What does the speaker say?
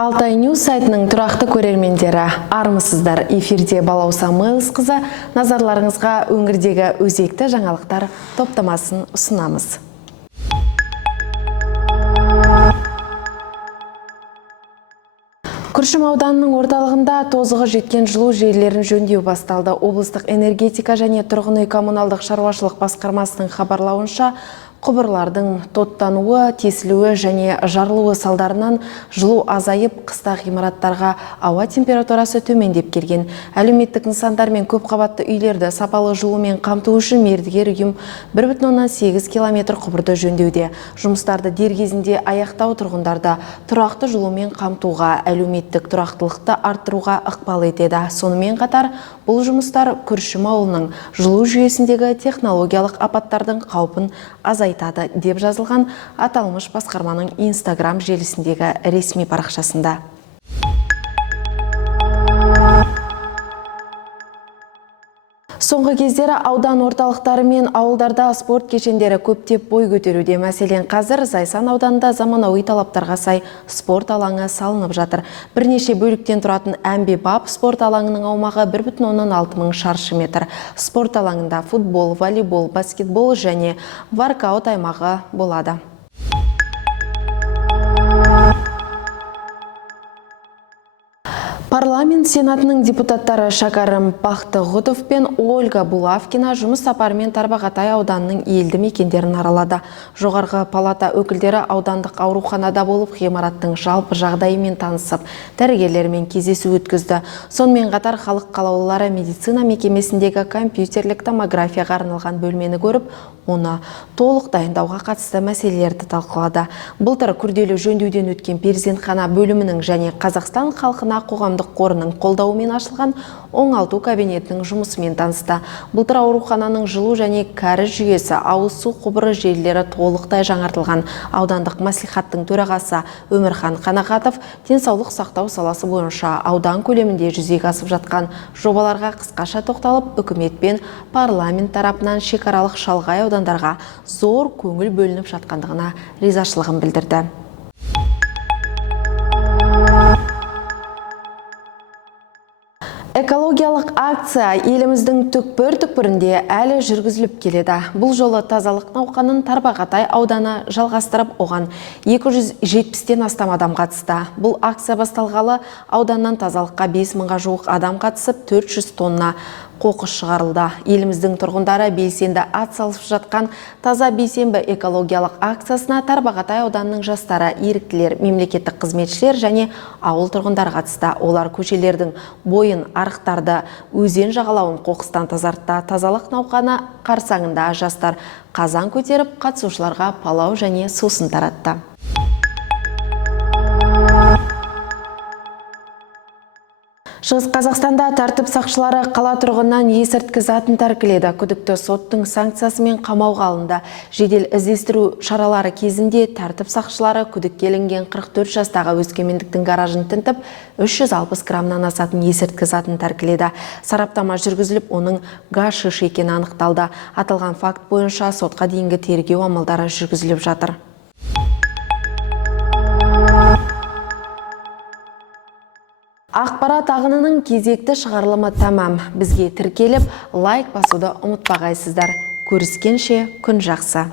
Алтай Ньюс сайтының тұрақты көрермендері, армысыздар. Эфирде Балауса Майлысқызы, назарларыңызға өңірдегі өзекті жаңалықтар топтамасын ұсынамыз. Күршім ауданының орталығында тозығы жеткен жылу желілерін жөндеу басталды. Облыстық энергетика және тұрғын үй коммуналдық шаруашылық басқармасының хабарлауынша, құбырлардың тоттануы, тесілуі және жарылуы салдарынан жылу азайып, қыста ғимараттарға ауа температурасы төмендеп келген. Әлеуметтік нысандар мен көпқабатты үйлерді сапалы жылумен қамту үшін мердігер ұйым 1,8 километр құбырды жөндеуде. Жұмыстарды дер кезінде аяқтау тұрғындарды тұрақты жылумен қамтуға, әлеуметтік тұрақтылықты арттыруға ықпал етеді. Сонымен қатар, бұл жұмыстар Күршім ауылының жылу жүйесіндегі технологиялық апаттардың қаупін азайтады деп жазылған аталмыш басқарманың Instagram желісіндегі ресми парақшасында. Соңғы кездері аудан орталықтары мен ауылдарда спорт кешендері көптеп бой көтеруде. Мәселен, қазір Зайсан ауданында заманауи талаптарға сай спорт алаңы салынып жатыр. Бірнеше бөліктен тұратын әмбебап спорт алаңының аумағы 1,6 мың шаршы метр. Спорт алаңында футбол, волейбол, баскетбол және воркаут аймағы болады. Парламент Сенатының депутаттары Шакарым Бақтығұтов пен Ольга Булавкина жұмыс сапарымен Тарбағатай ауданының елді мекендерін аралады. Жоғарғы палата өкілдері аудандық ауруханада болып, ғимараттың жалпы жағдайымен танысып, дәрігерлермен кездесу өткізді. Сонымен қатар халық қалаулылары медицина мекемесіндегі компьютерлік томографияға арналған бөлмені көріп, оны толық дайындауға қатысты мәселелерді талқылады. Былтыр күрделі жөндеуден өткен перзентхана бөлімінің және Қазақстан халқына қоғамдық қорының қолдауымен ашылған оңалту кабинетінің жұмысымен танысты. Былтыр аурухананың жылу және кәріз жүйесі, ауыз су құбыры желілері толықтай жаңартылған. Аудандық мәслихаттың төрағасы Өмірхан Қанағатов денсаулық сақтау саласы бойынша аудан көлемінде жүзеге асып жатқан жобаларға қысқаша тоқталып, үкімет пен парламент тарапынан шекаралық шалғай аудандарға зор көңіл бөлініп жатқандығына ризашылығын білдірді. Экологиялық акция еліміздің түкпір-түкпірінде әлі жүргізіліп келеді. Бұл жолы тазалық науқанын Тарбағатай ауданы жалғастырып, оған 270-тен астам адам қатысты. Бұл акция басталғалы ауданнан тазалыққа 5 мыңға жуық адам қатысып, 400 тонна қоқыс шығарылды. Еліміздің тұрғындары белсенді атсалысып жатқан таза бейсенбі экологиялық акциясына Тарбағатай ауданының жастары, еріктілер, мемлекеттік қызметшілер және ауыл тұрғындары қатысты. Олар көшелердің бойын, арықтарды, өзен жағалауын қоқыстан тазартты. Тазалық науқаны қарсаңында жастар қазан көтеріп, қатысушыларға палау және сусын таратты. Шығыс Қазақстанда тәртіп сақшылары қала тұрғыннан есірткі затын тәркіледі. Күдікті соттың санкциясымен қамауға алынды. Жедел іздестіру шаралары кезінде тәртіп сақшылары күдікке ілінген 44 жастағы өскемендіктің гаражын тінтіп, 360 граммнан асатын есірткі затын тәркіледі. Сараптама жүргізіліп, оның гашиш екені анықталды. Аталған факт бойынша сотқа дейінгі тергеу амалдары жүргізіліп жатыр. Ақпарат ағынының кезекті шығарылымы тамам. Бізге тіркеліп, лайк басуды ұмытпағайсыздар. Көріскенше күн жақсы.